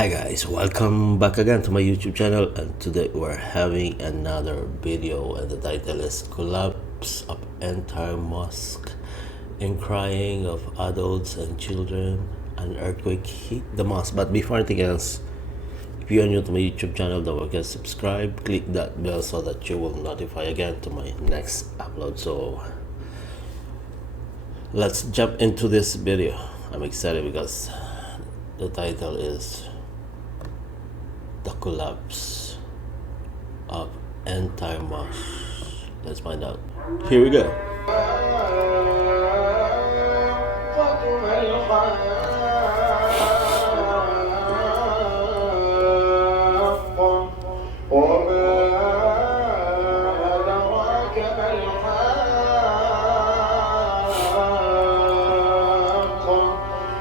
Hi guys, welcome back again to my YouTube channel, and today we're having another video, and the title is Collapse of Entire Mosque in Crying of Adults and Children. An earthquake hit the mosque. But before anything else, if you are new to my YouTube channel, don't forget to subscribe, click that bell so that you will notify again to my next upload. So let's jump into this video. I'm excited because the title is The Collapse of Entire Mosque. Let's find out. Here we go.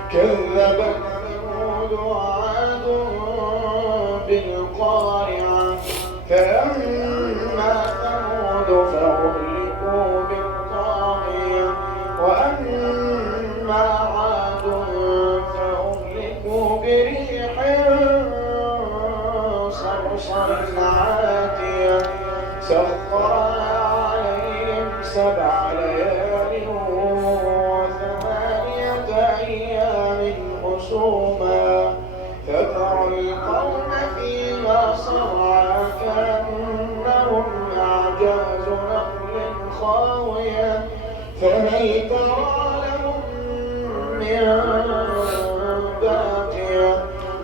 كذبت ثمود وعاد بالقارعة فأما ثمود فأهلكوا بالطاغية وأما عاد فأهلكوا بريح صرصر عاتية سخرها عليهم 7 ليال و8 أيام حسوما فترى القوم فيها صرعى كأنهم أعجاز نخل خاوية فهل ترى لهم من باقية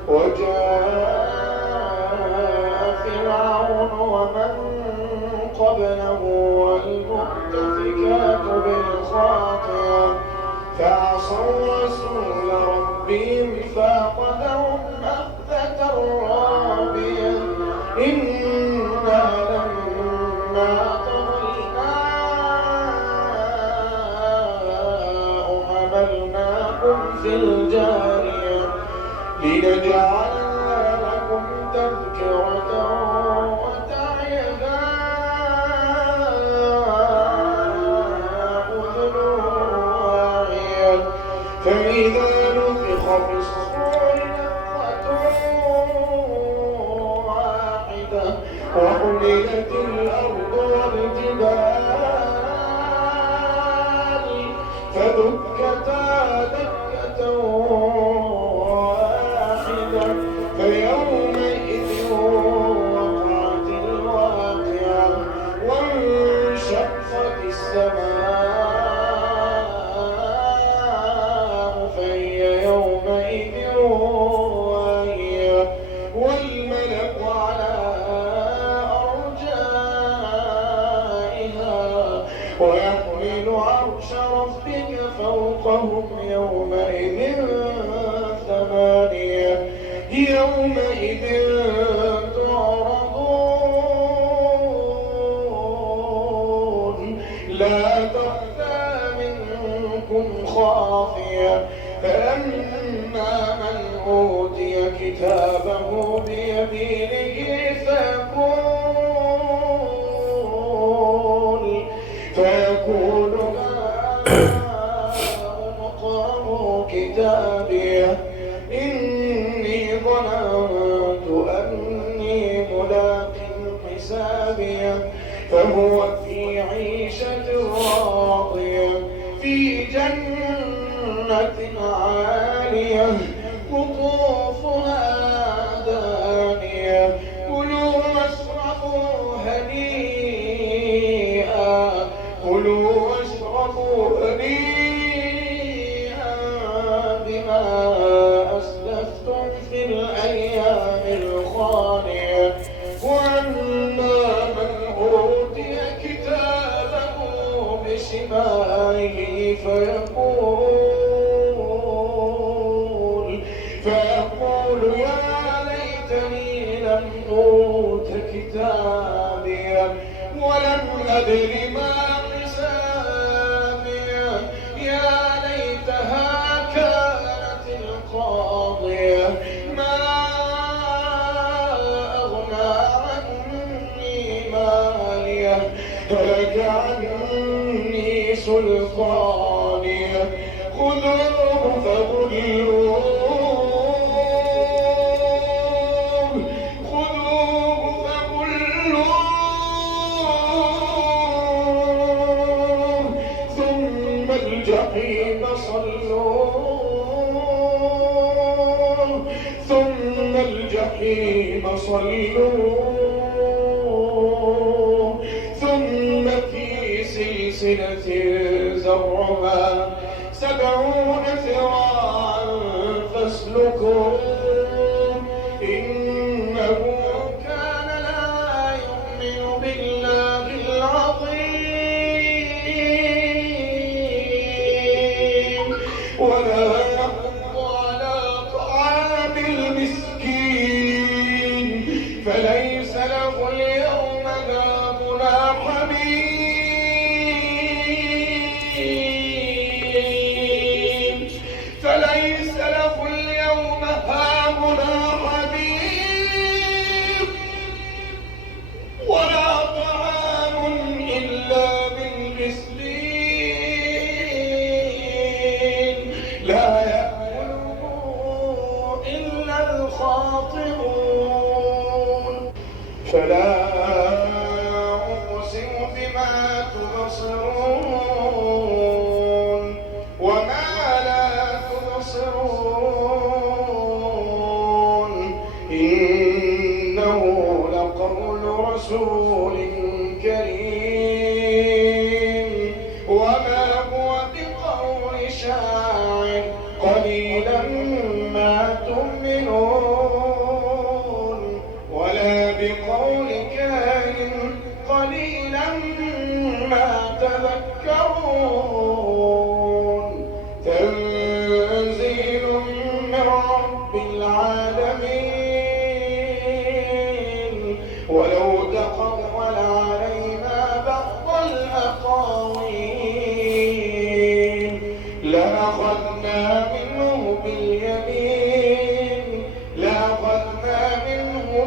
وجاء فرعون ومن قبله والمؤتفكات بالخاطئة فعصوا رسول ربهم فأخذهم أخذة رابية إنا لما طغى الماء حملناكم في الجارية لنجعلها لكم تذكرة وتعيها أذن واعية فإذا نفخ في الصور نفخة واحدة وحملت الأرض والجبال فدكتا دكة واحدة فيومئذ وقعت الواقعة وانشقت السماء فهي يومئذ واهية والملك على أرجائها ويحمل عرش ربك فوقهم يومئذ 8 يومئذ تعرضون لا تخفى منكم خافية فأما من أوتي كتابه بيمينه فيقول اقرءوا كتابيه إني ظننت أني ملاق حسابيه فهو في عيشة راضية في جنة عالية قطوفها دانية كلوا واشربوا هنيئا كلوا واشربوا هنيئا بما أسلفتم في الأيام الخالية وأما من أوتي كتابه بشماله فيقول يا ليتني لم أوت كتابيه ولم أدر ما حسابيه يا ليتها كانت القاضية ما أغنى عني ماليه هلك عني سلطانيه خذوه فغلوه صلوه ثم الجحيم صلوه ثم في سلسلة زرعها 70 ذراعا فاسلكوه إنه كان لا يؤمن بالله العظيم ولا يحض على طعام المسكين فليس له اليوم هاهنا حميم فليس له اليوم هاهنا حميم ولا طعام إلا من غسلين لا يأكله إلا الخاطئون فلا أقسم بما تبصرون وما لا تبصرون إنه لقول رسول كريم وما هو بقول شاعر قليلا ما تؤمنون ولا بقول كاهن قليلا ما تذكرون تنزيل من رب العالمين ولو تقول علينا بعض الأقاويل لأخذنا منه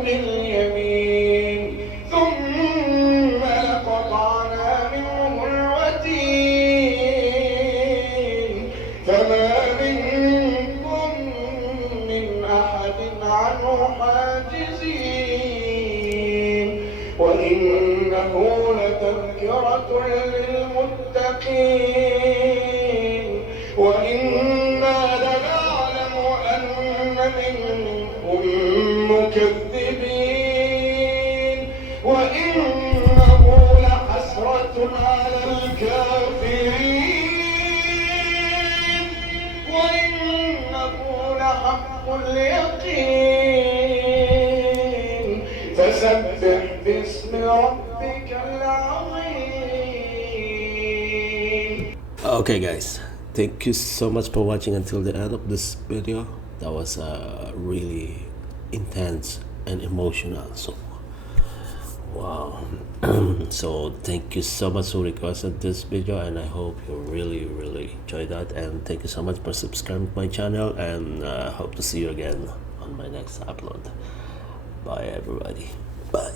باليمين ثم لقطعنا منه الوتين فما منكم من أحد عنه حاجزين وإنه لتذكرة للمتقين وإنا لنعلم أن منكم مكذبين وإنه لحسرة على الكافرين وإنه لحق اليقين فسبح باسم ربك العظيم. Okay guys, thank you so much for watching until the end of this video. That was really intense and emotional, so wow. So thank you so much for requesting this video, and I hope you really enjoyed that, and thank you so much for subscribing to my channel, and hope to see you again on my next upload. Bye everybody, bye.